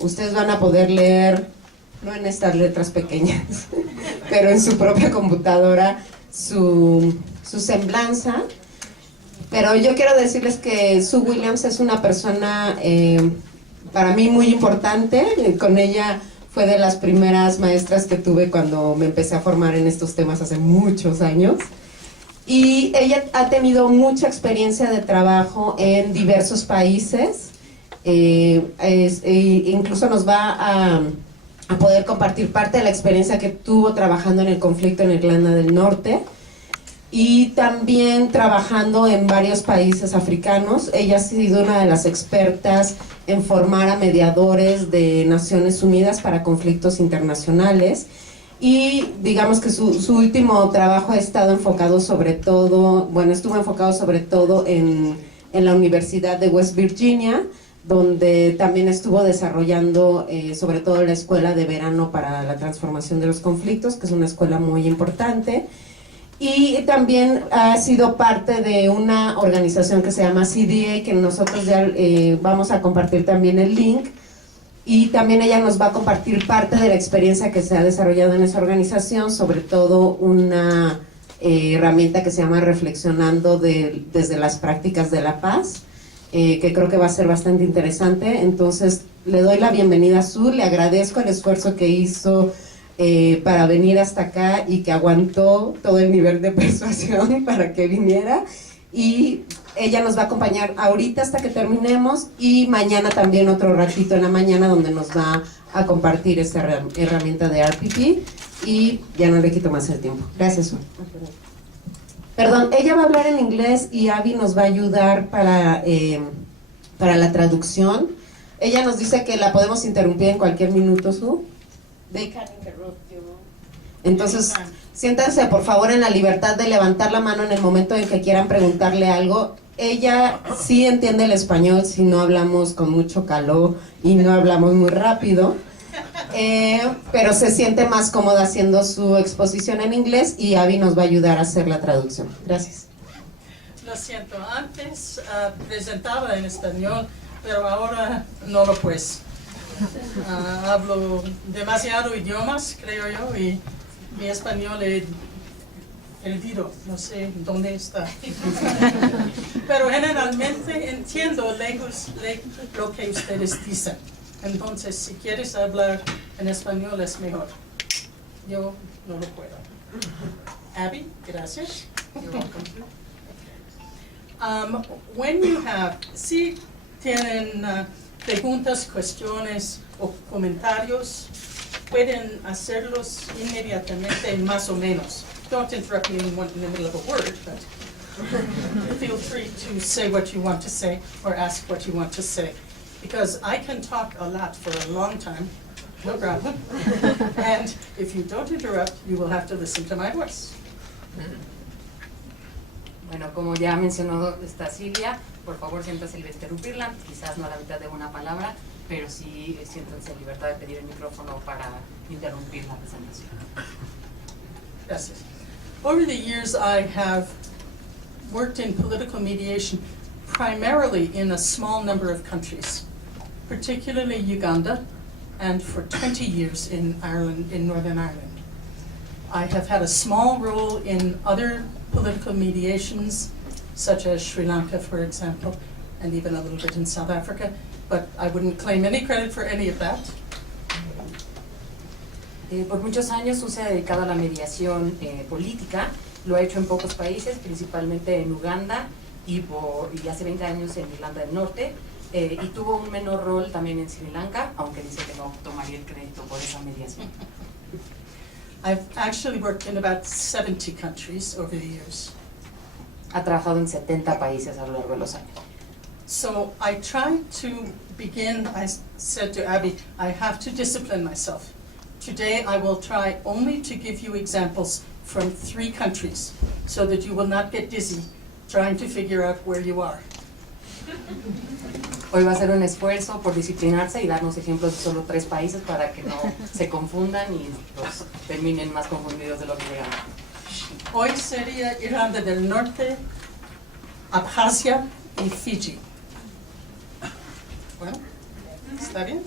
Ustedes van a poder leer, no en estas letras pequeñas, pero en su propia computadora, su semblanza. Pero yo quiero decirles que Sue Williams es una persona para mí muy importante. Con ella fue de las primeras maestras que tuve cuando me empecé a formar en estos temas hace muchos años. Y ella ha tenido mucha experiencia de trabajo en diversos países. Incluso nos va a poder compartir parte de la experiencia que tuvo trabajando en el conflicto en Irlanda del Norte y también trabajando en varios países africanos. Ella ha sido una de las expertas en formar a mediadores de Naciones Unidas para conflictos internacionales, y digamos que su último trabajo ha estado enfocado sobre todo, estuvo enfocado sobre todo en la Universidad de West Virginia, donde también estuvo desarrollando sobre todo la Escuela de Verano para la Transformación de los Conflictos, que es una escuela muy importante. Y también ha sido parte de una organización que se llama CDA, que nosotros ya vamos a compartir también el link, y también ella nos va a compartir parte de la experiencia que se ha desarrollado en esa organización, sobre todo una herramienta que se llama Reflexionando desde las prácticas de la paz, que creo que va a ser bastante interesante. Entonces le doy la bienvenida a Sue, le agradezco el esfuerzo que hizo para venir hasta acá y que aguantó todo el nivel de persuasión para que viniera, y ella nos va a acompañar ahorita hasta que terminemos, y mañana también otro ratito en la mañana donde nos va a compartir esta herramienta de RPP, y ya no le quito más el tiempo. Gracias, Sue. Perdón, ella va a hablar en inglés y Abby nos va a ayudar para la traducción. Ella nos dice que la podemos interrumpir en cualquier minuto, Sue. They can interrupt you. Entonces, siéntanse por favor en la libertad de levantar la mano en el momento en que quieran preguntarle algo. Ella sí entiende el español si no hablamos con mucho calor y no hablamos muy rápido, pero se siente más cómoda haciendo su exposición en inglés, y Abby nos va a ayudar a hacer la traducción. Gracias. Lo siento, antes presentaba en español, pero ahora no lo pues. Hablo demasiado idiomas, creo yo, y mi español es perdido, no sé dónde está. Pero generalmente entiendo lo que ustedes dicen. Entonces, si quieres hablar en español es mejor. Yo no lo puedo. Abby, gracias. When you have, si tienen preguntas, cuestiones o comentarios, pueden hacerlos inmediatamente, más o menos. Don't interrupt me in the middle of a word, but feel free to say what you want to say or ask what you want to say. Because I can talk a lot for a long time, no problem. And if you don't interrupt, you will have to listen to my voice. Bueno, como ya mencionó Silvia, por favor siéntase libre de interrumpirla, quizás no a la mitad de una palabra, pero sí siéntanse en libertad de pedir el micrófono para interrumpir la presentación. Gracias. Over the years, I have worked in political mediation primarily in a small number of countries, particularly Uganda, and for 20 years in Ireland, in Northern Ireland. I have had a small role in other political mediations, such as Sri Lanka, for example, and even a little bit in South Africa, but I wouldn't claim any credit for any of that. Por muchos años se ha dedicado a la mediación política, lo ha hecho en pocos países, principalmente en Uganda y hace 20 años en Irlanda del Norte, y tuvo un menor rol también en Sri Lanka, aunque dice que no tomaría el crédito por esa mediación. I've actually worked in about 70 countries over the years. Ha trabajado en 70 países a lo largo de los años. So I tried to begin, I said to Abby, I have to discipline myself. Today I will try only to give you examples from 3 countries so that you will not get dizzy trying to figure out where you are. Hoy va a ser un esfuerzo por disciplinarse y darnos ejemplos de solo 3 países para que no se confundan y los terminen más confundidos de lo que llegaron. Hoy sería Irlanda del Norte, Abjasia y Fiji. Well, ¿Está bien?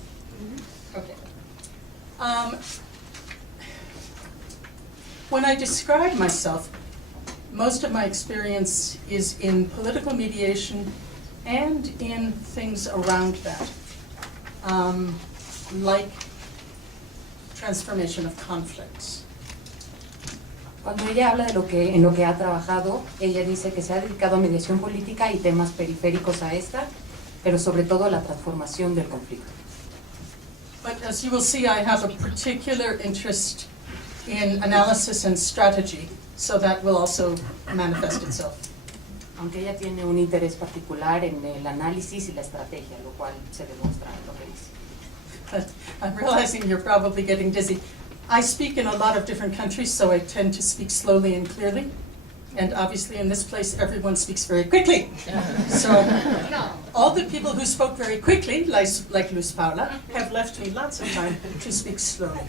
Okay. When I describe myself, most of my experience is in political mediation and in things around that, like transformation of conflicts. Cuando ella habla de en lo que ha trabajado, ella dice que se ha dedicado a mediación política y temas periféricos a esta, pero sobre todo a la transformación del conflicto. But as you will see, I have a particular interest in analysis and strategy, so that will also manifest itself. Aunque ella tiene un interés particular en el análisis y la estrategia, lo cual se demuestra en lo que dice. But I'm realizing you're probably getting dizzy. I speak in a lot of different countries, so I tend to speak slowly and clearly. And obviously in this place, everyone speaks very quickly. So all the people who spoke very quickly, like Luz Paula, have left me lots of time to speak slowly.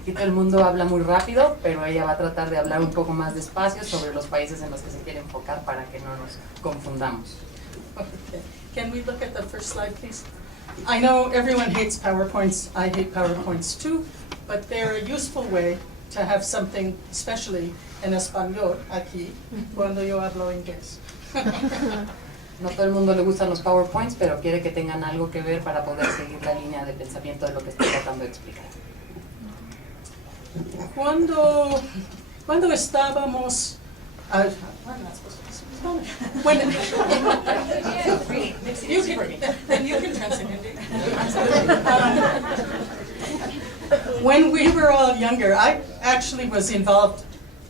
Aquí todo el mundo habla muy rápido, pero ella va a tratar de hablar un poco más despacio sobre los países en los que se quiere enfocar para que no nos confundamos. Okay. Can we look at the first slide, please? I know everyone hates PowerPoints. I hate PowerPoints too, but they're a useful way to have something, especially en español aquí, cuando yo hablo inglés. No todo el mundo le gustan los PowerPoints, pero quiere que tengan algo que ver para poder seguir la línea de pensamiento de lo que estoy tratando de explicar. Cuando estábamos... When we were all younger, I actually was involved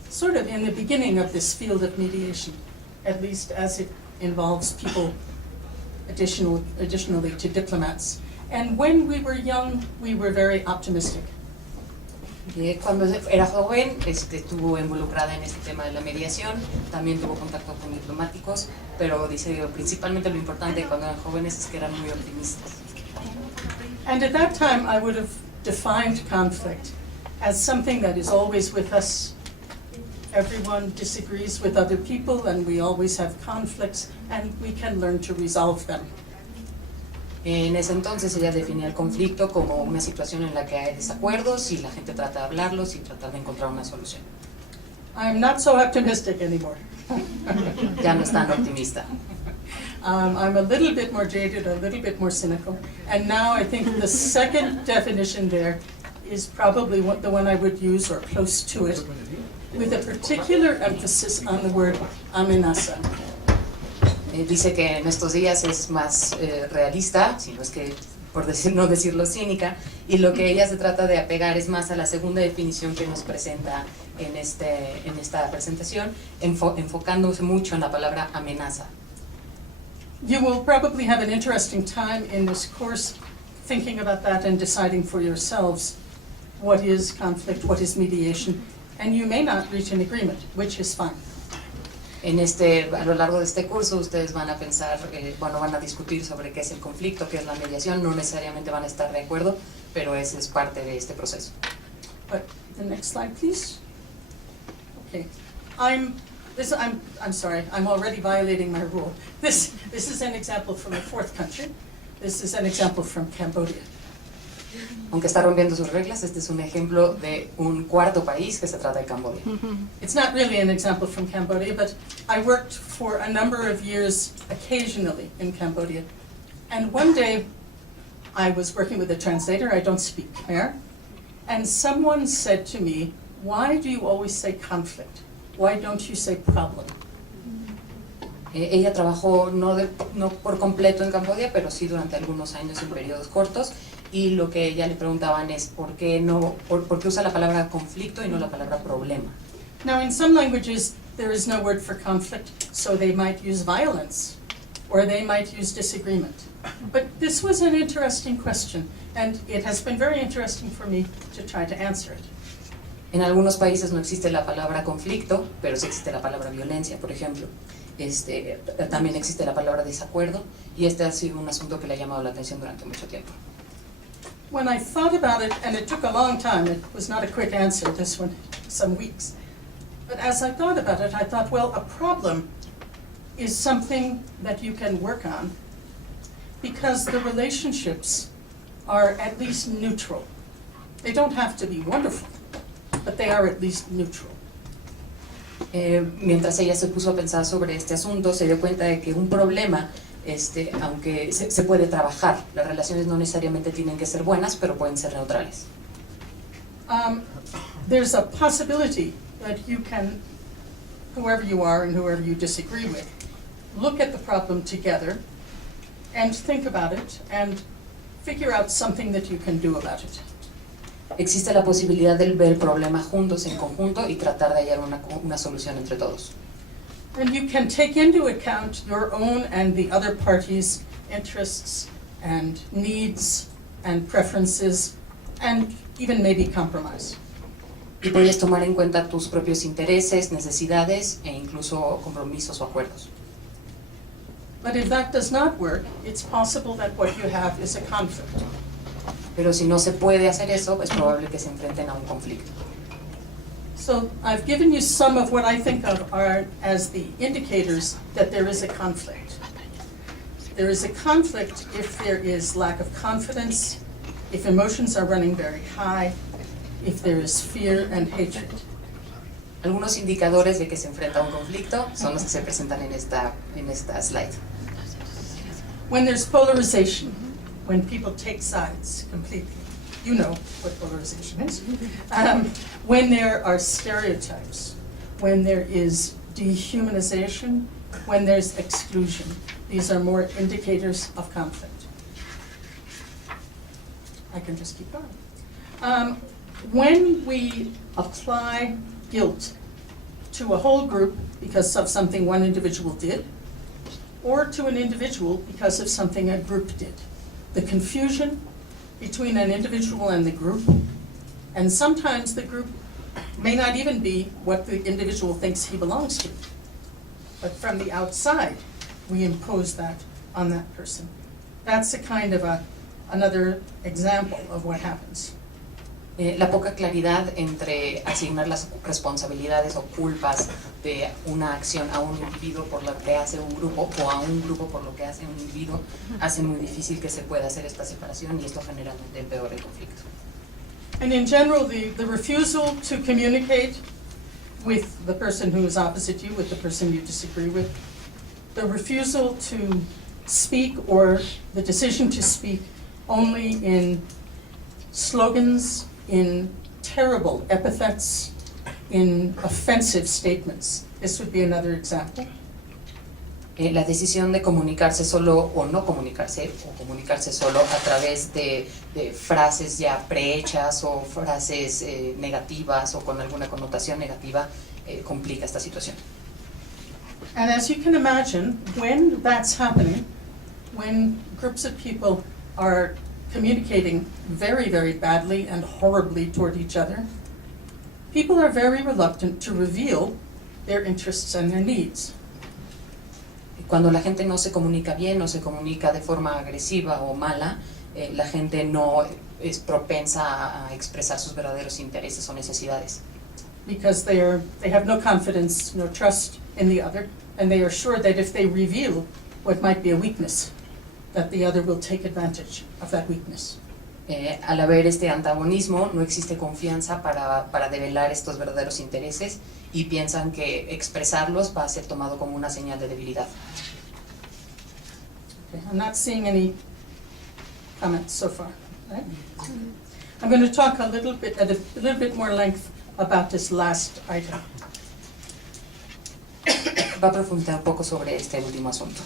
sort of in the beginning of this field of mediation, at least as it involves people additionally to diplomats. And when we were young, we were very optimistic. Cuando era joven, estuvo involucrada en este tema de la mediación, también tuvo contacto con diplomáticos, pero dice principalmente lo importante cuando eran jóvenes es que eran muy optimistas. And at that time, I would have defined conflict as something that is always with us. Everyone disagrees with other people, and we always have conflicts, and we can learn to resolve them. En ese entonces ella definía el conflicto como una situación en la que hay desacuerdos y la gente trata de hablarlos y tratar de encontrar una solución. I'm not so optimistic anymore. Ya no es tan optimista. I'm a little bit more jaded, a little bit more cynical, and now I think the second definition there is probably the one I would use, or close to it, with a particular emphasis on the word amenaza. Dice que en estos días es más realista, si no es que por no decirlo cínica, y lo que ella se trata de apegar es más a la segunda definición que nos presenta en esta presentación, enfocándose mucho en la palabra amenaza. You will probably have an interesting time in this course thinking about that and deciding for yourselves what is conflict, what is mediation, and you may not reach an agreement, which is fine. A lo largo de este curso ustedes van a pensar, van a discutir sobre qué es el conflicto, qué es la mediación, no necesariamente van a estar de acuerdo, pero ese es parte de este proceso. But the next slide, please. Okay, I'm sorry, I'm already violating my rule. This is an example from a fourth country. This is an example from Cambodia. Aunque está rompiendo sus reglas, este es un ejemplo de un cuarto país que se trata de Camboya. It's not really an example from Cambodia, but I worked for a number of years occasionally in Cambodia. And one day I was working with a translator, I don't speak Khmer, and someone said to me, "Why do you always say conflict? Why don't you say problem?" Ella trabajó no por completo en Camboya, pero sí durante algunos años en periodos cortos. Y lo que ella le preguntaban es ¿por qué usa la palabra conflicto y no la palabra problema? Now in some languages there is no word for conflict, so they might use violence or they might use disagreement. But this was an interesting question, and it has been very interesting for me to try to answer it. En algunos países no existe la palabra conflicto, pero sí existe la palabra violencia, por ejemplo. También existe la palabra desacuerdo, y este ha sido un asunto que le ha llamado la atención durante mucho tiempo. When I thought about it, and it took a long time, it was not a quick answer, this one, some weeks. But as I thought about it, I thought, well, a problem is something that you can work on. because the relationships are at least neutral. They don't have to be wonderful, but they are at least neutral. Mientras ella se puso a pensar sobre este asunto, se dio cuenta de que un problema, aunque se puede trabajar, las relaciones no necesariamente tienen que ser buenas, pero pueden ser neutrales. There's a possibility that you can, whoever you are and whoever you disagree with, look at the problem together and think about it and figure out something that you can do about it. Existe la posibilidad de ver el problema juntos, en conjunto, y tratar de hallar una solución entre todos. And you can take into account your own and the other party's interests and needs and preferences and even maybe compromise. Y puedes tomar en cuenta tus propios intereses, necesidades e incluso compromisos o acuerdos. But if that does not work, it's possible that what you have is a conflict. Pero si no se puede hacer eso, es probable que se enfrenten a un conflicto. So I've given you some of what I think of are as the indicators that there is a conflict. There is a conflict if there is lack of confidence, if emotions are running very high, if there is fear and hatred. Algunos indicadores de que se enfrenta a un conflicto son los que se presentan en esta slide. When there's polarization, when people take sides completely, you know what polarization is. When there are stereotypes, when there is dehumanization, when there's exclusion, these are more indicators of conflict. I can just keep going. When we apply guilt to a whole group because of something one individual did, or to an individual because of something a group did, the confusion between an individual and the group, and sometimes the group may not even be what the individual thinks he belongs to. But from the outside, we impose that on that person. That's a kind of another example of what happens. La poca claridad entre asignar las responsabilidades o culpas de una acción a un individuo por lo que hace un grupo o a un grupo por lo que hace un individuo hace muy difícil que se pueda hacer esta separación y esto generalmente empeora el conflicto. And in general, the refusal to communicate with the person who is opposite you, with the person you disagree with, the refusal to speak or the decision to speak only in slogans, in terrible epithets, in offensive statements. This would be another example. La decisión de comunicarse solo o no comunicarse, o comunicarse solo a través de frases ya prehechas o frases negativas o con alguna connotación negativa complica esta situación. And as you can imagine, when that's happening, when groups of people are communicating very, very badly and horribly toward each other, people are very reluctant to reveal their interests and their needs. Cuando la gente no se comunica bien o se comunica de forma agresiva o mala, la gente no es propensa a expresar sus verdaderos intereses o necesidades. Because they have no confidence, no trust in the other, and they are sure that if they reveal what might be a weakness, that the other will take advantage of that weakness. Al haber este antagonismo, no existe confianza para develar estos verdaderos intereses y piensan que expresarlos va a ser tomado como una señal de debilidad. Okay, I'm not seeing any comments so far. Right? I'm going to talk a little bit more length about this last item. Va a profundizar un poco sobre este último asunto.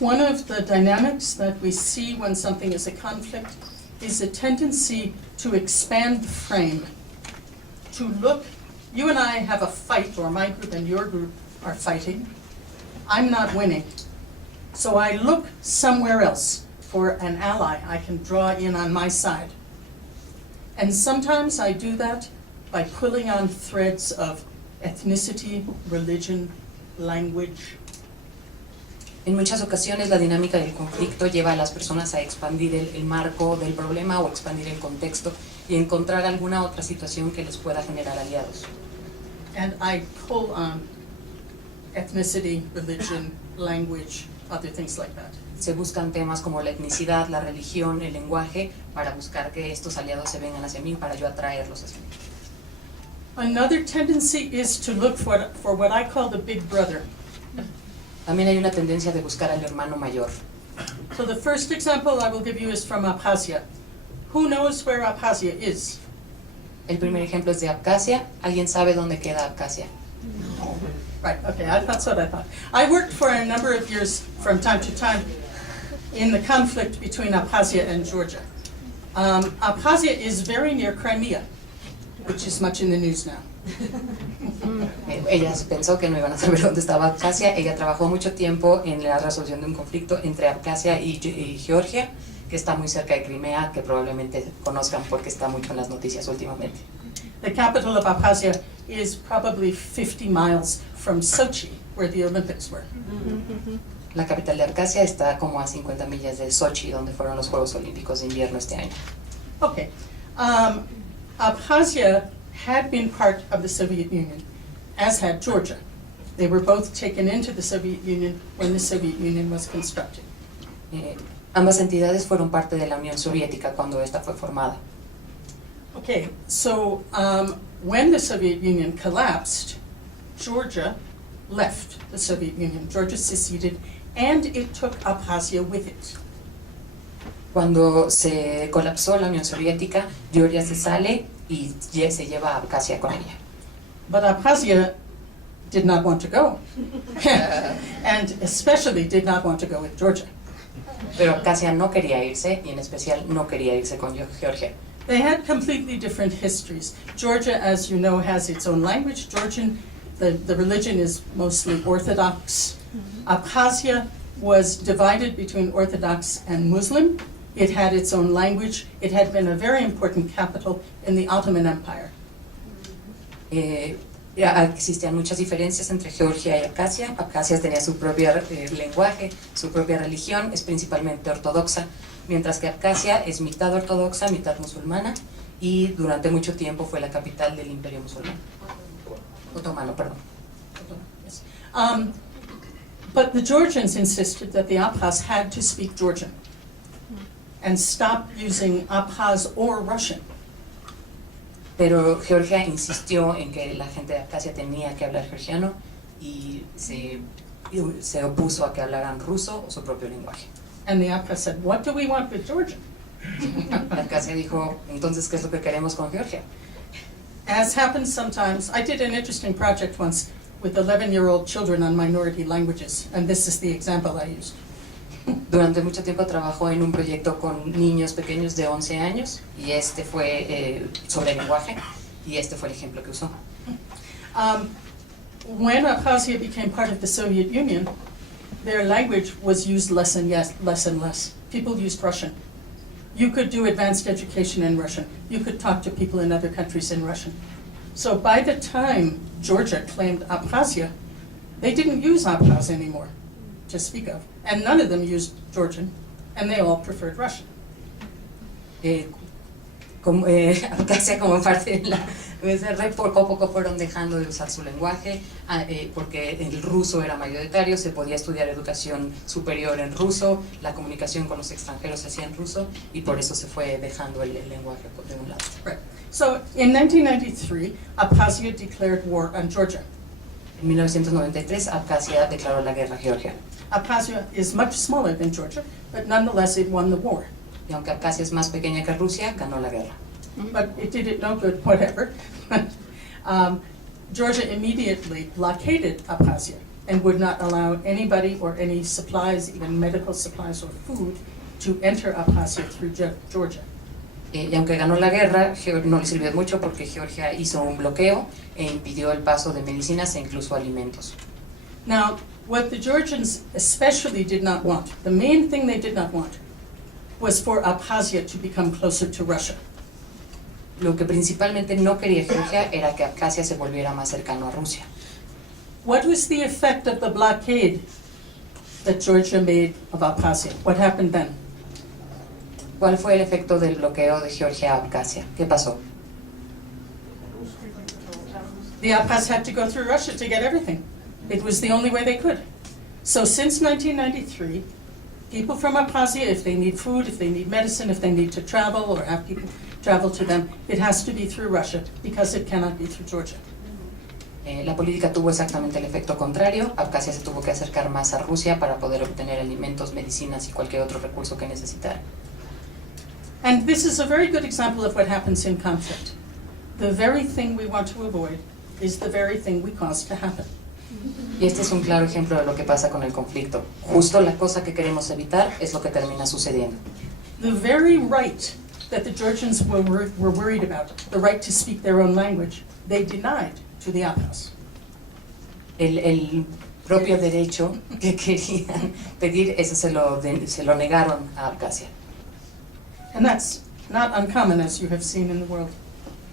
One of the dynamics that we see when something is a conflict is a tendency to expand the frame, to look. You and I have a fight, or my group and your group are fighting. I'm not winning. So I look somewhere else for an ally I can draw in on my side. And sometimes I do that by pulling on threads of ethnicity, religion, language. En muchas ocasiones la dinámica del conflicto lleva a las personas a expandir el marco del problema o expandir el contexto y encontrar alguna otra situación que les pueda generar aliados. And I pull on ethnicity, religion, language, other things like that. se buscan temas como la etnicidad, la religión, el lenguaje, para buscar que estos aliados se vengan hacia mí, para yo atraerlos hacia mí. Another tendency is to look for what I call the big brother. También hay una tendencia de buscar al hermano mayor. So the first example I will give you is from Abkhazia. Who knows where Abkhazia is? El primer ejemplo es de Abkhazia. ¿Alguien sabe dónde queda Abkhazia? Right, okay, that's what I thought. I worked for a number of years from time to time in the conflict between Abkhazia and Georgia. Abkhazia is very near Crimea, which is much in the news now. Ella pensó que no iban a saber dónde estaba Abkhazia. Ella trabajó mucho tiempo en la resolución de un conflicto entre Abkhazia y Georgia, que está muy cerca de Crimea, que probablemente conozcan porque está mucho en las noticias últimamente. The capital of Abkhazia is probably 50 miles from Sochi, where the Olympics were. La capital de Abkhazia está como a 50 millas de Sochi, donde fueron los Juegos Olímpicos de Invierno este año. Okay. Abkhazia had been part of the Soviet Union, as had Georgia. They were both taken into the Soviet Union when the Soviet Union was constructed. Ambas entidades fueron parte de la Unión Soviética cuando esta fue formada. Okay, so when the Soviet Union collapsed, Georgia left the Soviet Union. Georgia seceded, and it took Abkhazia with it. Cuando se colapsó la Unión Soviética, Georgia se sale y se lleva a Abkhazia con ella. But Abkhazia did not want to go, and especially did not want to go with Georgia. Pero Abkhazia no quería irse, y en especial no quería irse con Georgia. They had completely different histories. Georgia, as you know, has its own language. Georgian, the religion is mostly Orthodox. Abkhazia was divided between Orthodox and Muslim. It had its own language. It had been a very important capital in the Ottoman Empire. Existían muchas diferencias entre Georgia y Abkhazia. Abkhazia tenía su propio lenguaje, su propia religión, es principalmente ortodoxa, mientras que Abkhazia es mitad ortodoxa, mitad musulmana, y durante mucho tiempo fue la capital del Imperio Musulmán. Otomano, perdón. Yes. But the Georgians insisted that the Abkhaz had to speak Georgian and stop using Abkhaz or Russian. Pero Georgia insistió en que la gente de Abkhazia tenía que hablar georgiano y se opuso a que hablaran ruso o su propio lenguaje. And the Abkhaz said, what do we want with Georgia? Abkhazia dijo, entonces, ¿qué es lo que queremos con Georgia? As happens sometimes, I did an interesting project once with 11-year-old children on minority languages, and this is the example I used. Durante mucho tiempo trabajó en un proyecto con niños pequeños de 11 años y este fue sobre lenguaje y este fue el ejemplo que usó. When Abkhazia became part of the Soviet Union, their language was used less and less. People used Russian. You could do advanced education in Russian. You could talk to people in other countries in Russian. So by the time Georgia claimed Abkhazia, they didn't use Abkhaz anymore to speak of. And none of them used Georgian, and they all preferred Russian. Abkhazia como parte de la red, poco a poco fueron dejando de usar su lenguaje porque el ruso era mayoritario, se podía estudiar educación superior en ruso, la comunicación con los extranjeros se hacía en ruso y por eso se fue dejando el lenguaje de un lado. Right. So in 1993, Abkhazia declared war on Georgia. En 1993, Abkhazia declaró la guerra a Georgia. Abkhazia is much smaller than Georgia, but nonetheless it won the war. Y aunque Abkhazia es más pequeña que Rusia, ganó la guerra. But it did it no good, whatever. Georgia immediately blockaded Abkhazia and would not allow anybody or any supplies, even medical supplies or food, to enter Abkhazia through Georgia. Y aunque ganó la guerra, no le sirvió mucho porque Georgia hizo un bloqueo e impidió el paso de medicinas e incluso alimentos. Now, what the Georgians especially did not want, the main thing they did not want, was for Abkhazia to become closer to Russia. Lo que principalmente no quería Georgia era que Abkhazia se volviera más cercano a Rusia. What was the effect of the blockade that Georgia made of Abkhazia? What happened then? ¿Cuál fue el efecto del bloqueo de Georgia a Abkhazia? ¿Qué pasó? The Abkhaz had to go through Russia to get everything. It was the only way they could. So since 1993, people from Abkhazia, if they need food, if they need medicine, if they need to travel or have people travel to them, it has to be through Russia because it cannot be through Georgia. La política tuvo exactamente el efecto contrario. Abjasia se tuvo que acercar más a Rusia para poder obtener alimentos, medicinas y cualquier otro recurso que necesitara. And this is a very good example of what happens in conflict. The very thing we want to avoid is the very thing we cause to happen. Y este es un claro ejemplo de lo que pasa con el conflicto. Justo la cosa que queremos evitar es lo que termina sucediendo. The very right that the Georgians were worried about, the right to speak their own language, they denied to the Abkhaz. El propio derecho que querían pedir, eso se lo negaron a Abjasia. And that's not uncommon, as you have seen in the world.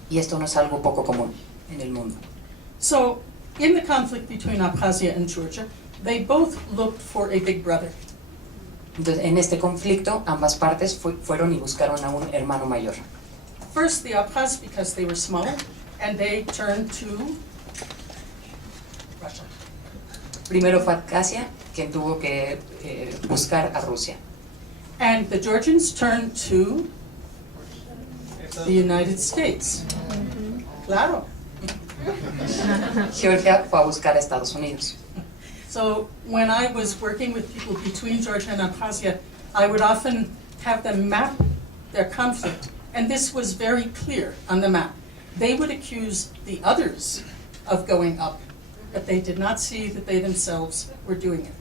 Y esto no es algo poco común en el mundo. So, in the conflict between Abkhazia and Georgia, they both looked for a big brother. Entonces, en este conflicto, ambas partes fueron y buscaron a un hermano mayor. First, the Abkhaz, because they were small, and they turned to Russia. Primero fue Abjasia, quien tuvo que buscar a Rusia. And the Georgians turned to the United States. Claro. Georgia fue a buscar a Estados Unidos. So when I was working with people between Georgia and Abkhazia, I would often have them map their conflict, and this was very clear on the map. They would accuse the others of going up, but they did not see that they themselves were doing it.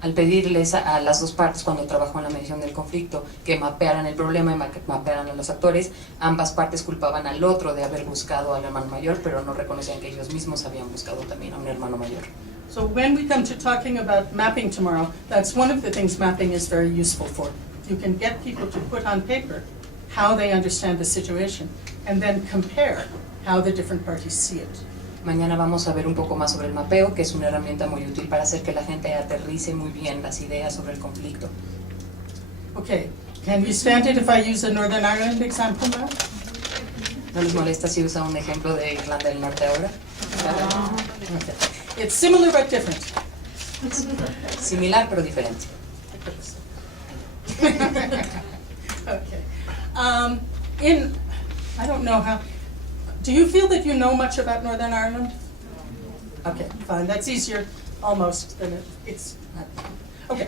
Al pedirles a las dos partes, cuando trabajó en la mediación del conflicto, que mapearan el problema y mapearan a los actores, ambas partes culpaban al otro de haber buscado al hermano mayor, pero no reconocían que ellos mismos habían buscado también a un hermano mayor. So when we come to talking about mapping tomorrow, that's one of the things mapping is very useful for. You can get people to put on paper how they understand the situation and then compare how the different parties see it. Mañana vamos a ver un poco más sobre el mapeo, que es una herramienta muy útil para hacer que la gente aterrice muy bien las ideas sobre el conflicto. Okay, can you stand it if I use a Northern Ireland example now? ¿No les molesta si usa un ejemplo de Irlanda del Norte ahora? Okay. It's similar but different. Similar pero diferente. Okay. I don't know how, do you feel that you know much about Northern Ireland? Okay, fine, that's easier almost than it's not. Okay.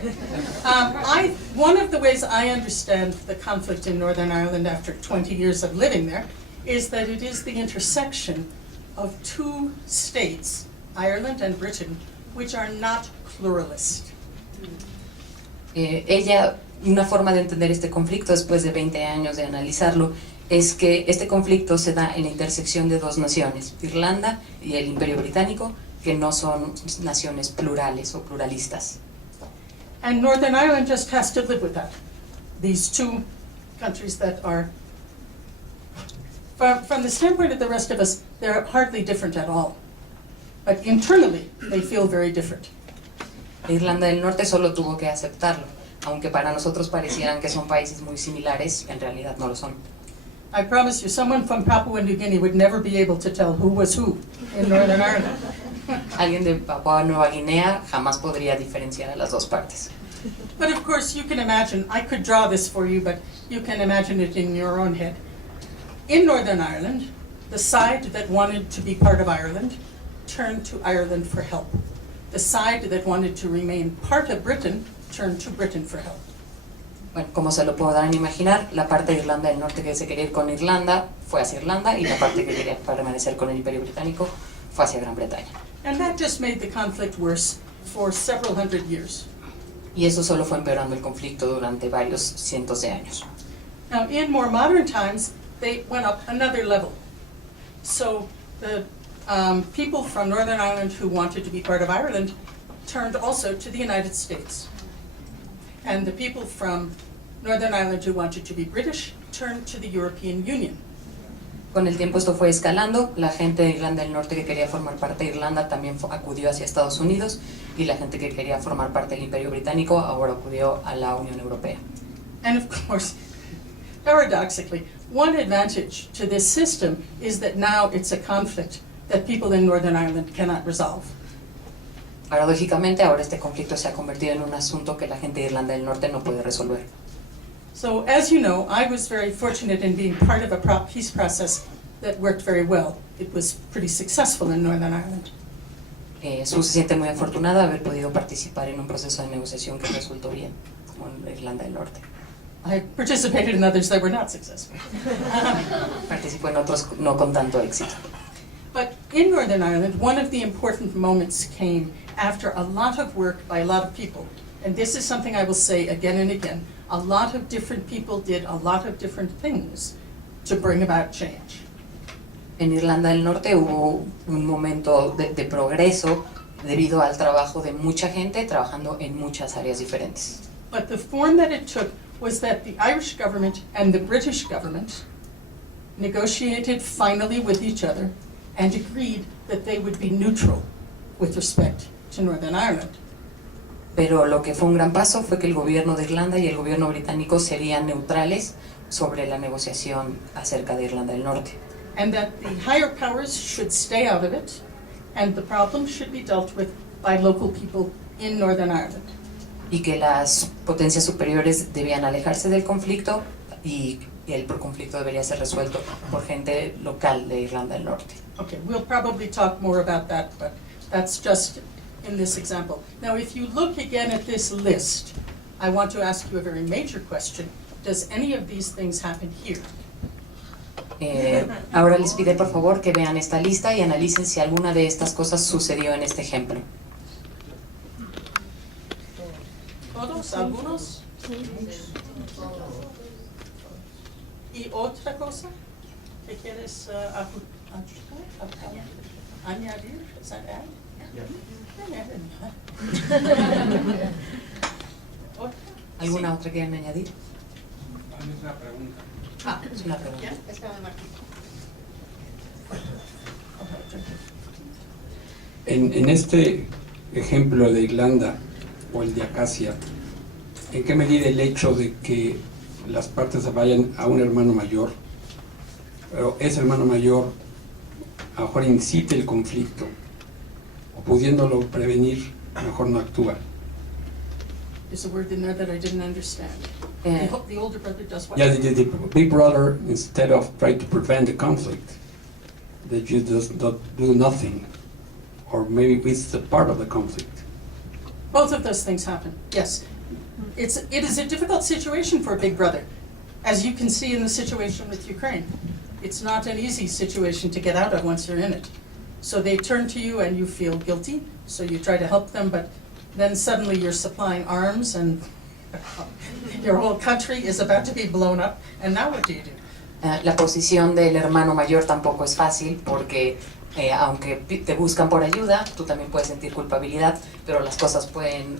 One of the ways I understand the conflict in Northern Ireland after 20 years of living there is that it is the intersection of two states, Ireland and Britain, which are not pluralist. Una forma de entender este conflicto después de 20 años de analizarlo es que este conflicto se da en la intersección de dos naciones, Irlanda y el Imperio Británico, que no son naciones plurales o pluralistas. And Northern Ireland just has to live with that. These two countries that are, from the standpoint of the rest of us, they're hardly different at all. But internally, they feel very different. Irlanda del Norte solo tuvo que aceptarlo, aunque para nosotros parecieran que son países muy similares, en realidad no lo son. I promise you, someone from Papua New Guinea would never be able to tell who was who in Northern Ireland. Alguien de Papua Nueva Guinea jamás podría diferenciar a las dos partes. But of course, you can imagine, I could draw this for you, but you can imagine it in your own head. In Northern Ireland, the side that wanted to be part of Ireland turned to Ireland for help. The side that wanted to remain part of Britain turned to Britain for help. Bueno, como se lo podrán imaginar, la parte de Irlanda del Norte que se quería ir con Irlanda fue hacia Irlanda y la parte que quería permanecer con el Imperio Británico fue hacia Gran Bretaña. And that just made the conflict worse for several hundred years. Y eso solo fue empeorando el conflicto durante varios cientos de años. Now, in more modern times, they went up another level. So the people from Northern Ireland who wanted to be part of Ireland turned also to the United States. And the people from Northern Ireland who wanted to be British turned to the European Union. Con el tiempo esto fue escalando, la gente de Irlanda del Norte que quería formar parte de Irlanda también acudió hacia Estados Unidos y la gente que quería formar parte del Imperio Británico ahora acudió a la Unión Europea. And of course, paradoxically, one advantage to this system is that now it's a conflict that people in Northern Ireland cannot resolve. Paradójicamente, ahora este conflicto se ha convertido en un asunto que la gente de Irlanda del Norte no puede resolver. So, as you know, I was very fortunate in being part of a peace process that worked very well. It was pretty successful in Northern Ireland. Sue se siente muy afortunada de haber podido participar en un proceso de negociación que resultó bien, como en Irlanda del Norte. I participated in others that were not successful. Participó en otros no con tanto éxito. But in Northern Ireland, one of the important moments came after a lot of work by a lot of people. And this is something I will say again and again. A lot of different people did a lot of different things to bring about change. En Irlanda del Norte hubo un momento de progreso debido al trabajo de mucha gente trabajando en muchas áreas diferentes. But the form that it took was that the Irish government and the British government negotiated finally with each other and agreed that they would be neutral with respect to Northern Ireland. Pero lo que fue un gran paso fue que el gobierno de Irlanda y el gobierno británico serían neutrales sobre la negociación acerca de Irlanda del Norte. And that the higher powers should stay out of it, and the problem should be dealt with by local people in Northern Ireland. Y que las potencias superiores debían alejarse del conflicto y el conflicto debería ser resuelto por gente local de Irlanda del Norte. Okay, we'll probably talk more about that, but that's just in this example. Now, if you look again at this list, I want to ask you a very major question. Does any of these things happen here? Ahora les pido por favor que vean esta lista y analicen si alguna de estas cosas sucedió en este ejemplo. ¿Todos? ¿Algunos? ¿Y otra cosa que quieres añadir? ¿Es that add? ¿Otra? ¿Alguna otra que quieran añadir? Es una pregunta. Es una pregunta. En este ejemplo de Irlanda o el de Acacia, ¿en qué medida el hecho de que las partes se vayan a un hermano mayor, pero ese hermano mayor a lo mejor incite el conflicto, o pudiéndolo prevenir, mejor no actúa? There's a word in there that I didn't understand. The older brother does what? Yeah, the big brother, instead of trying to prevent the conflict, they just does not do nothing, or maybe it's a part of the conflict. Both of those things happen, yes. It is a difficult situation for Big Brother, as you can see in the situation with Ukraine. It's not an easy situation to get out of once you're in it. So they turn to you and you feel guilty, so you try to help them, but then suddenly you're supplying arms and your whole country is about to be blown up, and now what do you do? La posición del hermano mayor tampoco es fácil porque aunque te buscan por ayuda, tú también puedes sentir culpabilidad, pero las cosas pueden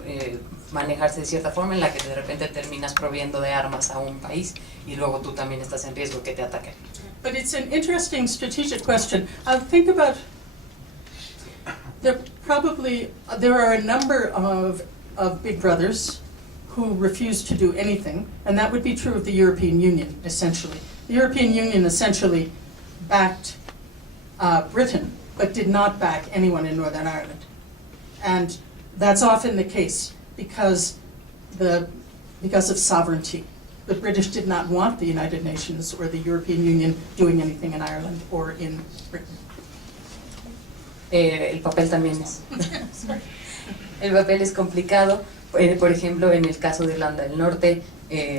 manejarse de cierta forma en la que de repente terminas proviendo de armas a un país y luego tú también estás en riesgo que te ataquen. But it's an interesting strategic question. Think about, there are a number of big brothers who refuse to do anything, and that would be true of the European Union, essentially. The European Union essentially backed Britain, but did not back anyone in Northern Ireland. And that's often the case because of sovereignty. The British did not want the United Nations or the European Union doing anything in Ireland or in Britain. El papel también es. El papel es complicado. Por ejemplo, en el caso de Irlanda del Norte,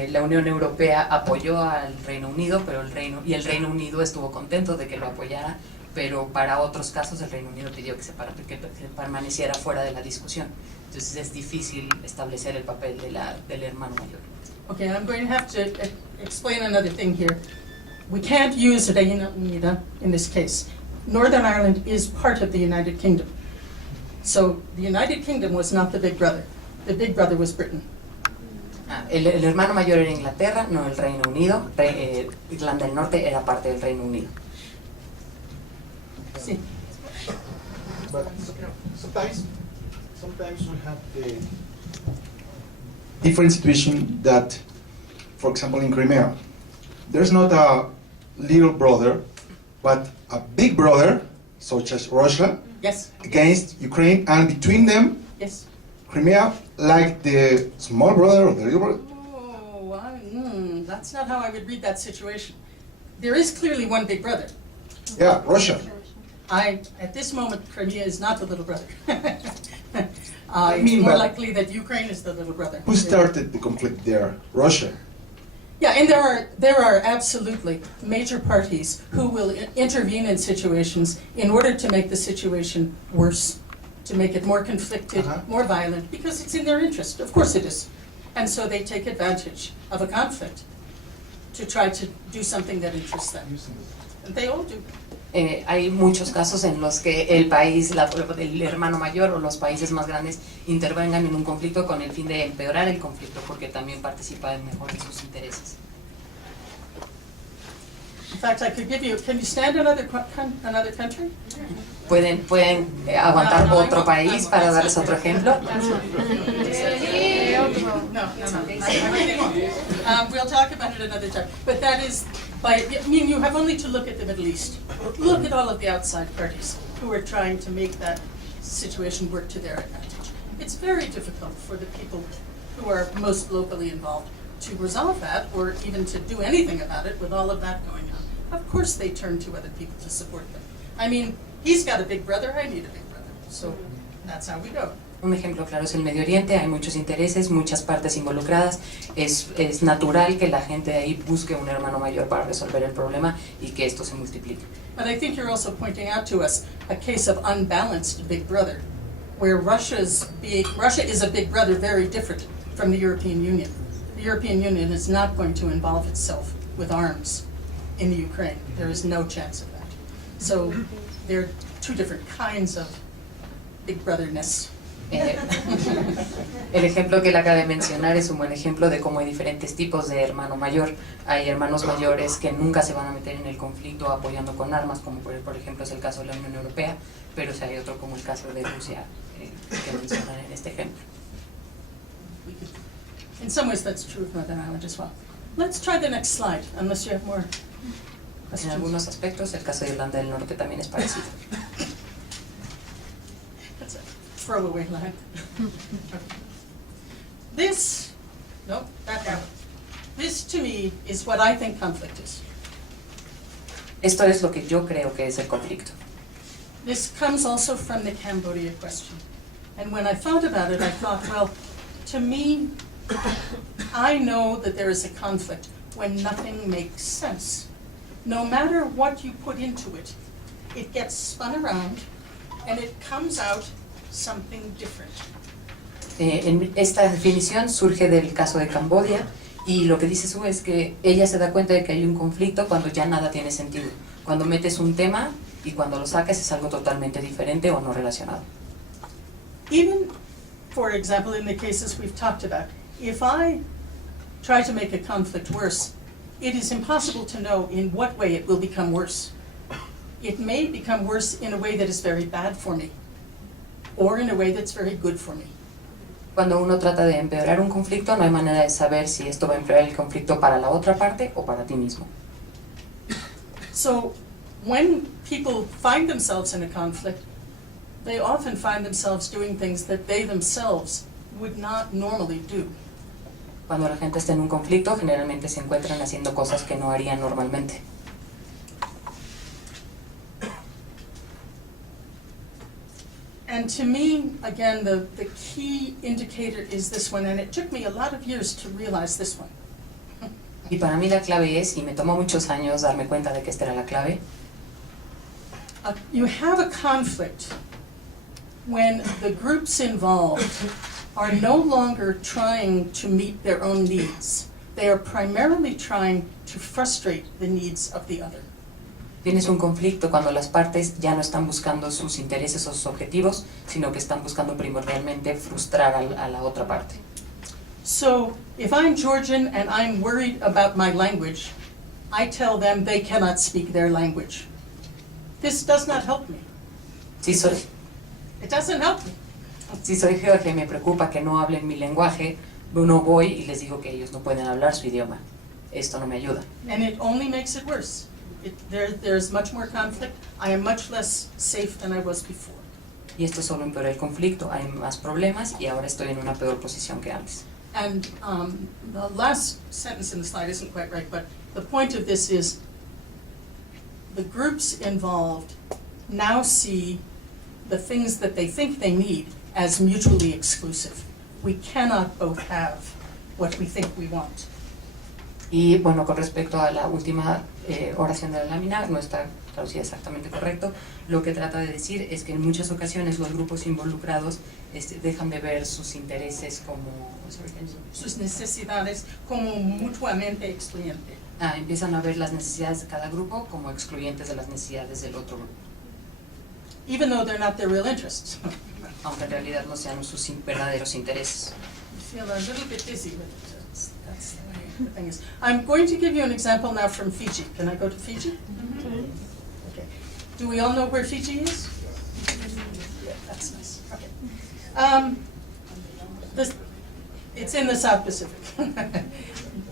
la Unión Europea apoyó al Reino Unido, pero el Reino Unido estuvo contento de que lo apoyara, pero para otros casos el Reino Unido pidió que permaneciera fuera de la discusión. Entonces es difícil establecer el papel del hermano mayor. Okay, I'm going to have to explain another thing here. We can't use Reina Unida in this case. Northern Ireland is part of the United Kingdom. So the United Kingdom was not the big brother. The big brother was Britain. El hermano mayor era Inglaterra, no el Reino Unido. Irlanda del Norte era parte del Reino Unido. Sí. But sometimes we have the different situation that, for example, in Crimea, there's not a little brother, but a big brother, such as Russia, Yes. against Ukraine, and between them, Yes. Crimea like the small brother or the little brother? Oh, that's not how I would read that situation. There is clearly one big brother. Yeah, Russia. At this moment, Crimea is not the little brother. I It's mean, more but- likely that Ukraine is the little brother. Who started the conflict there? Russia. Yeah, and there are absolutely major parties who will intervene in situations in order to make the situation worse, to make it more conflicted, more violent, because it's in their interest. Of course it is. And so they take advantage of a conflict to try to do something that interests them. And they all do. Hay muchos casos en los que el país, el hermano mayor o los países más grandes intervengan en un conflicto con el fin de empeorar el conflicto porque también participa en mejor de sus intereses. In fact, I could give you, can you stand another country? ¿Pueden aguantar otro país para darles otro ejemplo? No. We'll talk about it another time. But that is, you have only to look at the Middle East. Look at all of the outside parties who are trying to make that situation work to their advantage. It's very difficult for the people who are most locally involved to resolve that or even to do anything about it with all of that going on. Of course they turn to other people to support them. I mean, he's got a big brother, I need a big brother. So that's how we go. Un ejemplo claro es el Medio Oriente, hay muchos intereses, muchas partes involucradas, es natural que la gente de ahí busque un hermano mayor para resolver el problema y que esto se multiplique. But I think you're also pointing out to us a case of unbalanced big brother, where Russia is a big brother very different from the European Union. The European Union is not going to involve itself with arms in the Ukraine. There is no chance of that. So there are two different kinds of big brotherness. El ejemplo que él acaba de mencionar es un buen ejemplo de cómo hay diferentes tipos de hermano mayor. Hay hermanos mayores que nunca se van a meter en el conflicto apoyando con armas, como por ejemplo es el caso de la Unión Europea, pero si hay otro como el caso de Rusia que mencionan en este ejemplo. In some ways that's true of Northern Ireland as well. Let's try the next slide, unless you have more En questions. algunos aspectos el caso de Irlanda del Norte también es parecido. That's a throwaway line. This, no, that one. This to me is what I think conflict is. Esto es lo que yo creo que es el conflicto. This comes also from the Cambodia question. And when I thought about it, I thought, well, to me, I know that there is a conflict when nothing makes sense. No matter what you put into it, it gets spun around and it comes out something different. Esta definición surge del caso de Camboya y lo que dice Sue es que ella se da cuenta de que hay un conflicto cuando ya nada tiene sentido. Cuando metes un tema y cuando lo sacas es algo totalmente diferente o no relacionado. Even, for example, in the cases we've talked about, if I try to make a conflict worse, it is impossible to know in what way it will become worse. It may become worse in a way that is very bad for me, or in a way that's very good for me. Cuando uno trata de empeorar un conflicto, no hay manera de saber si esto va a empeorar el conflicto para la otra parte o para ti mismo. So when people find themselves in a conflict, they often find themselves doing things that they themselves would not normally do. Cuando la gente está en un conflicto, generalmente se encuentran haciendo cosas que no harían normalmente. And to me, again, the key indicator is this one, and it took me a lot of years to realize this one. Y para mí la clave es, y me tomó muchos años darme cuenta de que esta era la clave, You have a conflict when the groups involved are no longer trying to meet their own needs. They are primarily trying to frustrate the needs of the other. tienes un conflicto cuando las partes ya no están buscando sus intereses o sus objetivos, sino que están buscando primordialmente frustrar a la otra parte. So if I'm Georgian and I'm worried about my language, I tell them they cannot speak their language. This does not help me. Si soy It doesn't help me. Georgia y me preocupa que no hablen mi lenguaje, no voy y les digo que ellos no pueden hablar su idioma. Esto no me ayuda. And it only makes it worse. There's much more conflict. I am much less safe than I was before. Y esto solo empeoró el conflicto, hay más problemas y ahora estoy en una peor posición que antes. And the last sentence in the slide isn't quite right, but the point of this is the groups involved now see the things that they think they need as mutually exclusive. We cannot both have what we think we want. Y bueno, con respecto a la última oración de la lámina, no está traducida exactamente correcto. Lo que trata de decir es que en muchas ocasiones los grupos involucrados dejan de ver sus intereses como... Sus necesidades como mutuamente excluyentes. Empiezan a ver las necesidades de cada grupo como excluyentes de las necesidades del otro grupo, Even though they're not their real interests. aunque en realidad no sean sus verdaderos intereses. I feel a little bit dizzy with it. That's the way the thing is. I'm going to give you an example now from Fiji. Can I go to Fiji? Okay. Do we all know where Fiji is? Yeah, that's nice. Okay. It's in the South Pacific.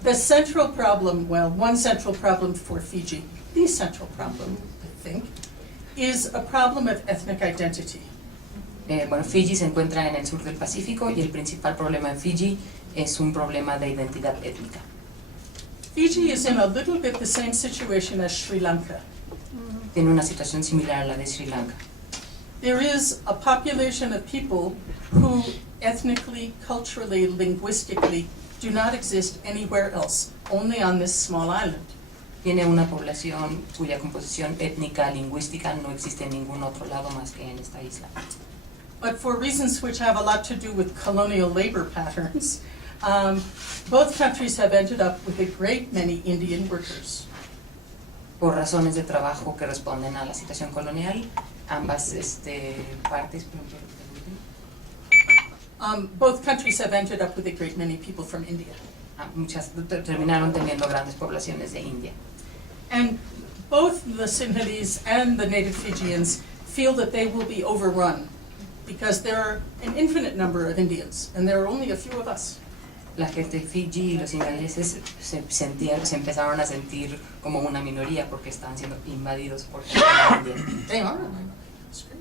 The central problem, well, one central problem for Fiji, the central problem, I think, is a problem of ethnic identity. Bueno, Fiji se encuentra en el sur del Pacífico y el principal problema en Fiji es un problema de identidad étnica. Fiji is in a little bit the same situation as Sri Lanka. Tiene una situación similar a la de Sri Lanka. There is a population of people who ethnically, culturally, linguistically do not exist anywhere else, only on this small island. Tiene una población cuya composición étnica, lingüística no existe en ningún otro lado más que en esta isla. But for reasons which have a lot to do with colonial labor patterns, both countries have ended up with a great many Indian workers. Por razones de trabajo que responden a la situación colonial, ambas partes... Both countries have ended up with a great many people from India. Muchas terminaron teniendo grandes poblaciones de India. And both the Sinhalese and the native Fijians feel that they will be overrun because there are an infinite number of Indians and there are only a few of us. La gente de Fiji y los ingleses se empezaron a sentir como una minoría porque estaban siendo invadidos por gente de India. They are. That's great.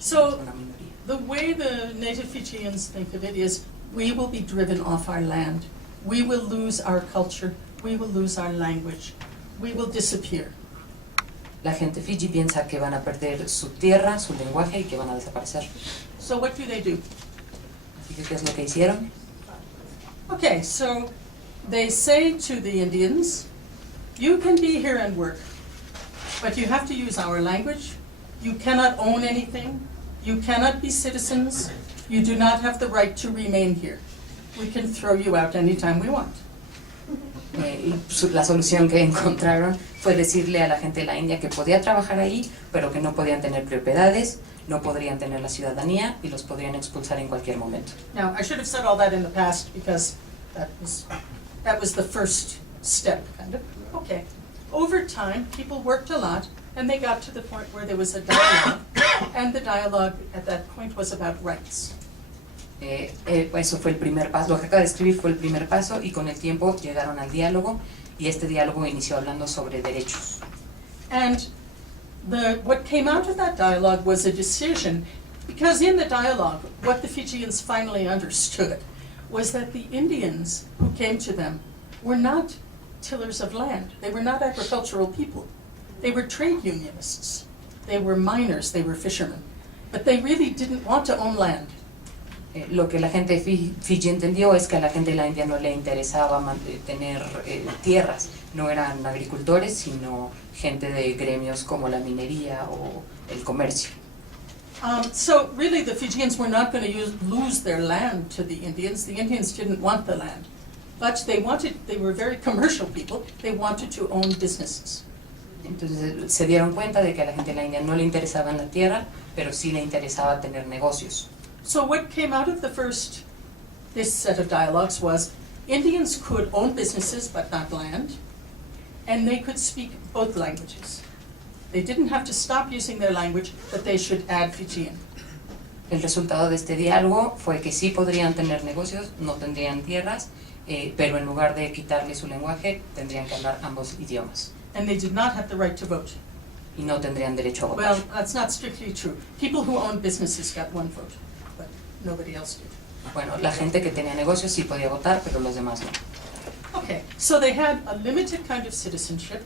So Una minoría. the way the native Fijians think of it is we will be driven off our land. We will lose our culture. We will lose our language. We will disappear. La gente Fiji piensa que van a perder su tierra, su lenguaje y que van a desaparecer. So what do? Así que, ¿qué es lo que hicieron? Okay, so they say to the Indians, you can be here and work, but you have to use our language. You cannot own anything. You cannot be citizens. You do not have the right to remain here. We can throw you out anytime we want. La solución que encontraron fue decirle a la gente de la India que podía trabajar ahí, pero que no podían tener propiedades, no podrían tener la ciudadanía y los podrían expulsar en cualquier momento. Now, I should have said all that in the past because that was the first step, kind of. Okay. Over time, people worked a lot, and they got to the point where there was a dialogue, and the dialogue at that point was about rights. Eso fue el primer paso, lo que acabo de escribir fue el primer paso y con el tiempo llegaron al diálogo y este diálogo inició hablando sobre derechos. And what came out of that dialogue was a decision, because in the dialogue, what the Fijians finally understood was that the Indians who came to them were not tillers of land. They were not agricultural people. They were trade unionists. They were miners, they were fishermen. But they really didn't want to own land. Lo que la gente de Fiji entendió es que a la gente de la India no le interesaba tener tierras, no eran agricultores, sino gente de gremios como la minería o el comercio. So really the Fijians were not going to lose their land to the Indians. The Indians didn't want the land. But they were very commercial people, they wanted to own businesses. Entonces se dieron cuenta de que a la gente de la India no le interesaba la tierra, pero sí le interesaba tener negocios. So what came out of this set of dialogues was Indians could own businesses but not land, and they could speak both languages. They didn't have to stop using their language, but they should add Fijian. El resultado de este diálogo fue que sí podrían tener negocios, no tendrían tierras, pero en lugar de quitarle su lenguaje, tendrían que hablar ambos idiomas. And they did not have the right to vote. y no tendrían derecho a votar. Well, that's not strictly true. People who own businesses got one vote, but nobody else did. Bueno, la gente que tenía negocios sí podía votar, pero los demás no. Okay, so they had a limited kind of citizenship.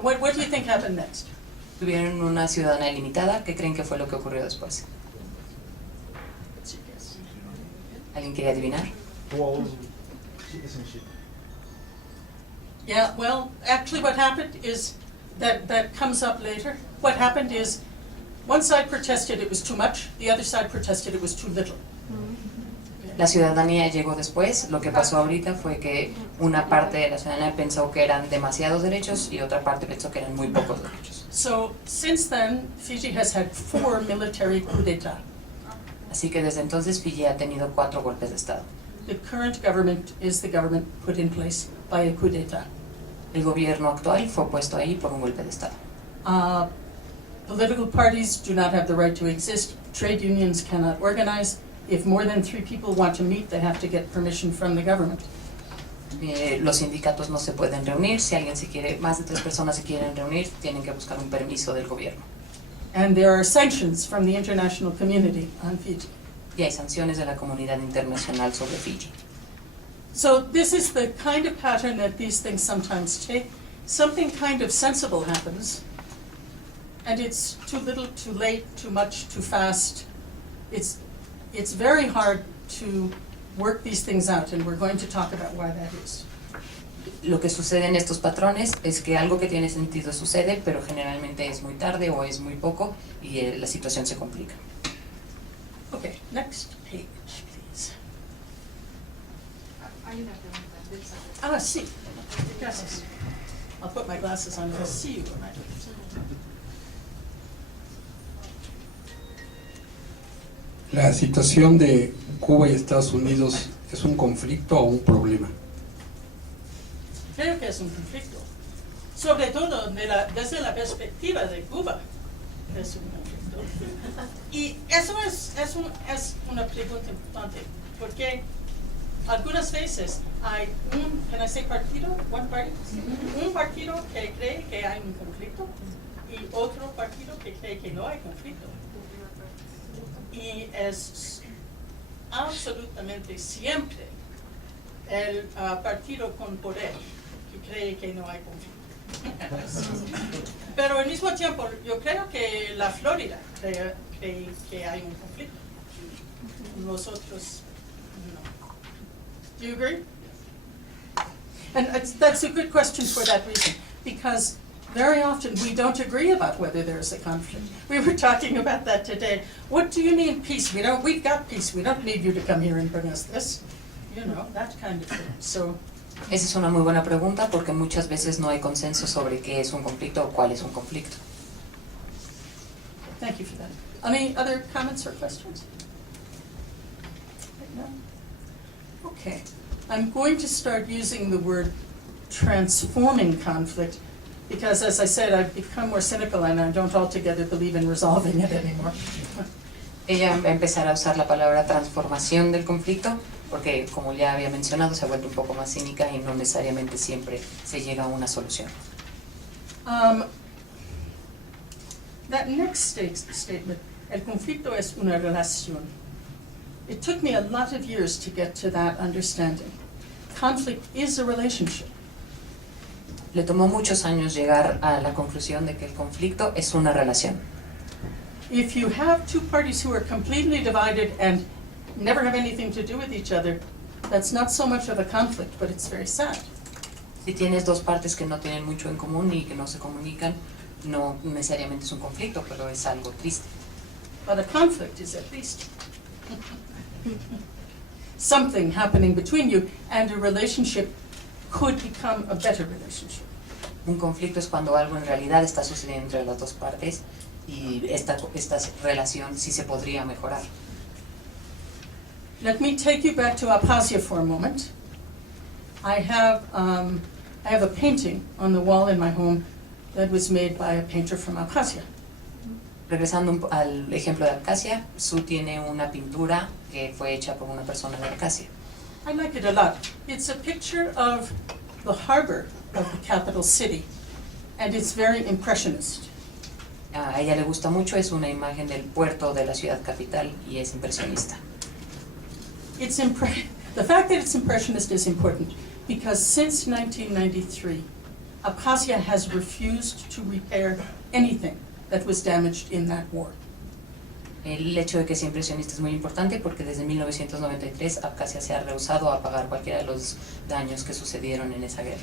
What do you think happened next? Tuvieron una ciudadanía limitada. ¿Qué creen que fue lo que ocurrió después? What's your guess? ¿Alguien quiere adivinar? Dual citizenship. Yeah, well, actually what happened is that comes up later. What happened is one side protested it was too much, the other side protested it was too little. La ciudadanía llegó después. Lo que pasó ahorita fue que una parte de la ciudadanía pensó que eran demasiados derechos y otra parte pensó que eran muy pocos derechos. So since then, Fiji has had 4 military coups d'etat. Así que desde entonces Fiji ha tenido 4 golpes de Estado. The current government is the government put in place by a coup d'etat. El gobierno actual fue puesto ahí por un golpe de Estado. Political parties do not have the right to exist. Trade unions cannot organize. If more than 3 people want to meet, they have to get permission from the government. Los sindicatos no se pueden reunir. Si alguien se quiere, más de 3 personas se quieren reunir, tienen que buscar un permiso del gobierno. And there are sanctions from the international community on Fiji. Y hay sanciones de la comunidad internacional sobre Fiji. So this is the kind of pattern that these things sometimes take. Something kind of sensible happens, and it's too little, too late, too much, too fast. It's very hard to work these things out, and we're going to talk about why that is. Lo que sucede en estos patrones es que algo que tiene sentido sucede, pero generalmente es muy tarde o es muy poco y la situación se complica. Okay, next page, please. Hay una pregunta del salón. Ah, sí. Gracias. I'll put my glasses on. I'll see you when I do. ¿La situación de Cuba y Estados Unidos es un conflicto o un problema? Creo que es un conflicto. Sobre todo desde la perspectiva de Cuba. Es un conflicto. Y eso es una pregunta importante. Porque algunas veces hay can I say partido? One party? Un partido que cree que hay un conflicto y otro partido que cree que no hay conflicto. Y es absolutamente siempre el partido con poder que cree que no hay conflicto. Pero al mismo tiempo, yo creo que la Florida cree que hay un conflicto. Los otros, no. Do you agree? And that's a good question for that reason, because very often we don't agree about whether there's a conflict. We were talking about that today. What do you mean peace? We've got peace. We don't need you to come here and bring us this. You know, that kind of thing. So. Esa es una muy buena pregunta porque muchas veces no hay consenso sobre qué es un conflicto o cuál es un conflicto. Thank you for that. Any other comments or questions? No? Okay. I'm going to start using the word transforming conflict because, as I said, I've become more cynical and I don't altogether believe in resolving it anymore. Ella va a empezar a usar la palabra transformación del conflicto porque, como ya había mencionado, se ha vuelto un poco más cínica y no necesariamente siempre se llega a una solución. That next statement, el conflicto es una relación. It took me a lot of years to get to that understanding. Conflict is a relationship. Le tomó muchos años llegar a la conclusión de que el conflicto es una relación. If you have two parties who are completely divided and never have anything to do with each other, that's not so much of a conflict, but it's very sad. Si tienes dos partes que no tienen mucho en común y que no se comunican, no necesariamente es un conflicto, pero es algo triste. But a conflict is at least something happening between you, and a relationship could become a better relationship. Un conflicto es cuando algo en realidad está sucediendo entre las dos partes y esta relación sí se podría mejorar. Let me take you back to Abkhazia for a moment. I have a painting on the wall in my home that was made by a painter from Abkhazia. Regresando al ejemplo de Abkhazia, Sue tiene una pintura que fue hecha por una persona de Abkhazia. I like it a lot. It's a picture of the harbor of the capital city. and it's very impressionist. A ella le gusta mucho, es una imagen del puerto de la ciudad capital y es impresionista. The fact that it's impressionist is important because since 1993, Abkhazia has refused to repair anything that was damaged in that war. El hecho de que sea impresionista es muy importante porque desde 1993 Abkhazia se ha rehusado a pagar cualquiera de los daños que sucedieron en esa guerra.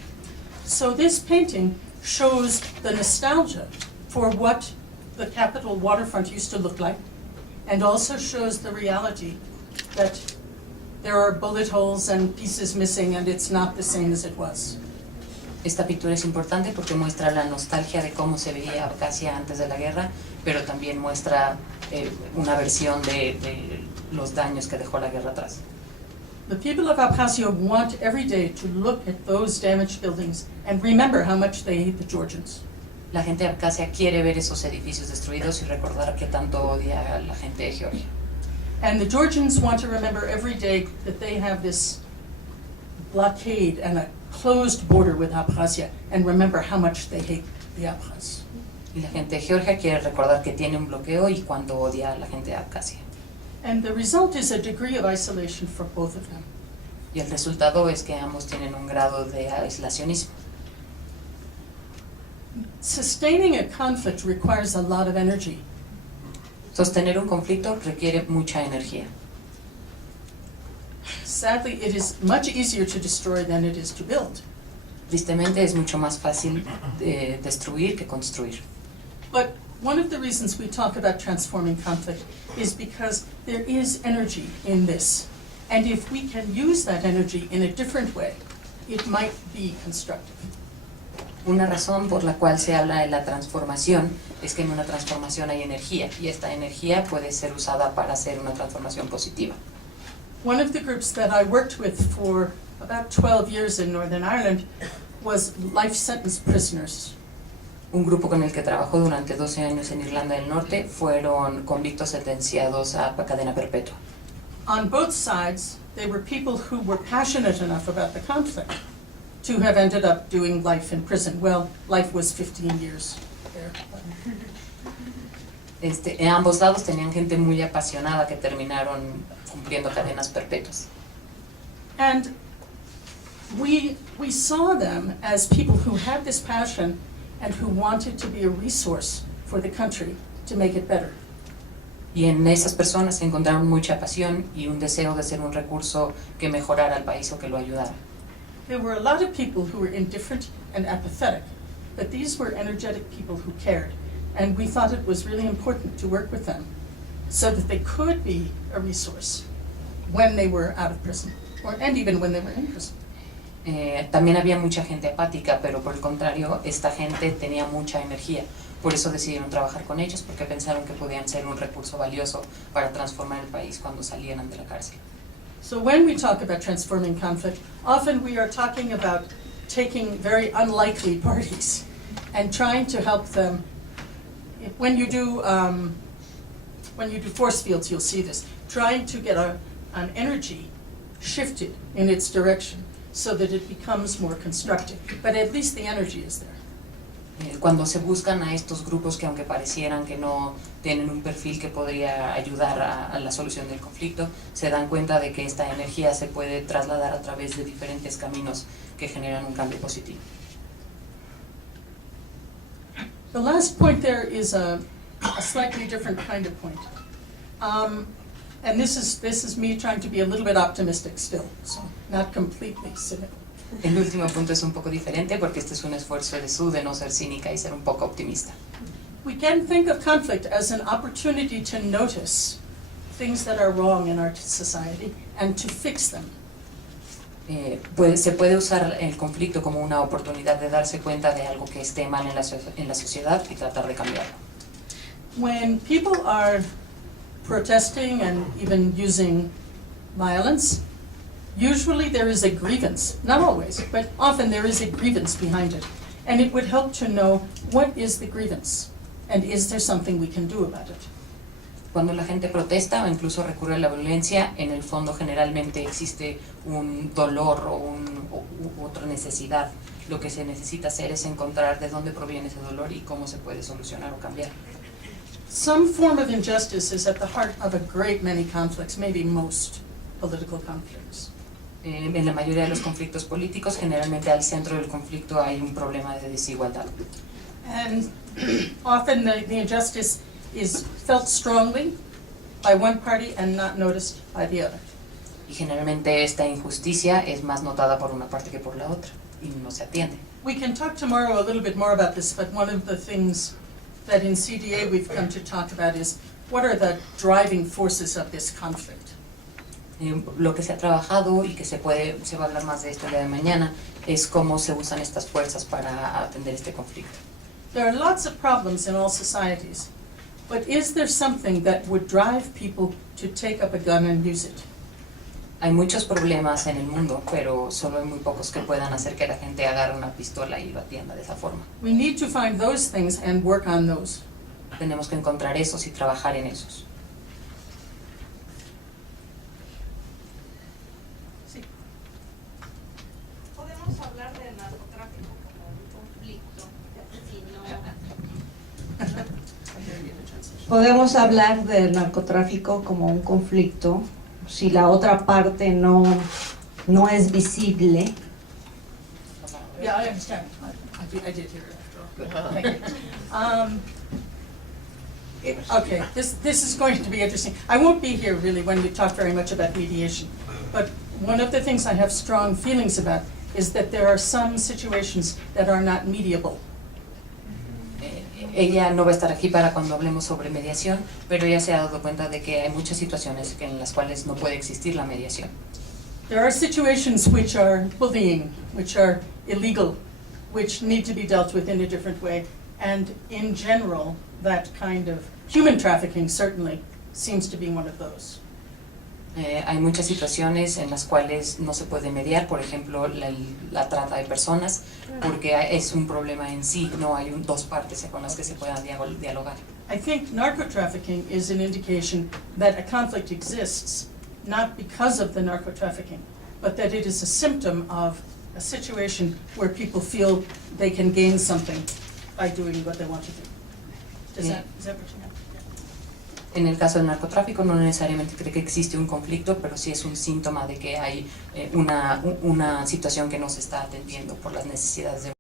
So this painting shows the nostalgia for what the capital waterfront used to look like, and also shows the reality that there are bullet holes and pieces missing and it's not the same as it was. Esta pintura es importante porque muestra la nostalgia de cómo se veía Abkhazia antes de la guerra, pero también muestra una versión de los daños que dejó la guerra atrás. The people of Abkhazia want every day to look at those damaged buildings and remember how much they hate the Georgians. La gente de Abkhazia quiere ver esos edificios destruidos y recordar que tanto odia a la gente de Georgia. And the Georgians want to remember every day that they have this blockade and a closed border with Abkhazia and remember how much they hate the Abkhaz. Y la gente de Georgia quiere recordar que tiene un bloqueo y cuánto odia a la gente de Abkhazia. And the result is a degree of isolation for both of them. Y el resultado es que ambos tienen un grado de aislacionismo. Sustaining a conflict requires a lot of energy. Sostener un conflicto requiere mucha energía. Sadly, it is much easier to destroy than it is to build. Tristemente es mucho más fácil destruir que construir. But one of the reasons we talk about transforming conflict is because there is energy in this. And if we can use that energy in a different way, it might be constructive. Una razón por la cual se habla de la transformación es que en una transformación hay energía y esta energía puede ser usada para hacer una transformación positiva. One of the groups that I worked with for about 12 years in Northern Ireland was life sentence prisoners. Un grupo con el que trabajó durante 12 años en Irlanda del Norte fueron convictos sentenciados a cadena perpetua. On both sides, they were people who were passionate enough about the conflict to have ended up doing life in prison. Well, life was 15 years there. En ambos lados tenían gente muy apasionada que terminaron cumpliendo cadenas perpetuas. And we saw them as people who had this passion and who wanted to be a resource for the country to make it better. Y en esas personas se encontraron mucha pasión y un deseo de ser un recurso que mejorara el país o que lo ayudara. There were a lot of people who were indifferent and apathetic, but these were energetic people who cared, and we thought it was really important to work with them so that they could be a resource when they were out of prison, and even when they were in prison. También había mucha gente apática, pero por el contrario, esta gente tenía mucha energía. Por eso decidieron trabajar con ellos, porque pensaron que podían ser un recurso valioso para transformar el país cuando salieran de la cárcel. So when we talk about transforming conflict, often we are talking about taking very unlikely parties and trying to help them. When you do force fields, you'll see this. Trying to get an energy shifted in its direction so that it becomes more constructive. But at least the energy is there. Cuando se buscan a estos grupos que aunque parecieran que no tienen un perfil que podría ayudar a la solución del conflicto, se dan cuenta de que esta energía se puede trasladar a través de diferentes caminos que generan un cambio positivo. The last point there is a slightly different kind of point. And this is me trying to be a little bit optimistic still, so not completely cynical. El último punto es un poco diferente porque este es un esfuerzo de Sue de no ser cínica y ser un poco optimista. We can think of conflict as an opportunity to notice things that are wrong in our society and to fix them. Se puede usar el conflicto como una oportunidad de darse cuenta de algo que esté mal en la sociedad y tratar de cambiarlo. When people are protesting and even using violence, usually there is a grievance, not always, but often there is a grievance behind it. And it would help to know what is the grievance and is there something we can do about it. Cuando la gente protesta o incluso recurre a la violencia, en el fondo generalmente existe un dolor o u otra necesidad. Lo que se necesita hacer es encontrar de dónde proviene ese dolor y cómo se puede solucionar o cambiar. Some form of injustice is at the heart of a great many conflicts, maybe most political conflicts. En la mayoría de los conflictos políticos, generalmente al centro del conflicto hay un problema de desigualdad. And often the injustice is felt strongly by one party and not noticed by the other. Y generalmente esta injusticia es más notada por una parte que por la otra y no se atiende. We can talk tomorrow a little bit more about this, but one of the things that in CDA we've come to talk about is what are the driving forces of this conflict? Lo que se ha trabajado y que se va a hablar más de esto el día de mañana es cómo se usan estas fuerzas para atender este conflicto. There are lots of problems in all societies, but is there something that would drive people to take up a gun and use it? Hay muchos problemas en el mundo, pero solo hay muy pocos que puedan hacer que la gente agarre una pistola y lo atienda de esa forma. We need to find those things and work on those. Tenemos que encontrar esos y trabajar en esos. Podemos hablar del narcotráfico como un conflicto, podemos hablar del narcotráfico como un conflicto si la otra parte no es visible. Yeah, I understand. I did hear it after all. Thank you. Okay, this is going to be interesting. I won't be here really when we talk very much about mediation, but one of the things I have strong feelings about is that there are some situations that are not mediable. Ella no va a estar aquí para cuando hablemos sobre mediación, pero ella se ha dado cuenta de que hay muchas situaciones en las cuales no puede existir la mediación. There are situations which are bullying, which are illegal, which need to be dealt with in a different way, and in general, that kind of human trafficking certainly seems to be one of those. Hay muchas situaciones en las cuales no se puede mediar, por ejemplo, la trata de personas, porque es un problema en sí, no hay dos partes con las que se puedan dialogar. I think narco-trafficking is an indication that a conflict exists, not because of the narco-trafficking, but that it is a symptom of a situation where people feel they can gain something by doing what they want to do. Is that what you mean? En el caso del narcotráfico no necesariamente cree que existe un conflicto, pero sí es un síntoma de que hay una situación que no se está atendiendo por las necesidades de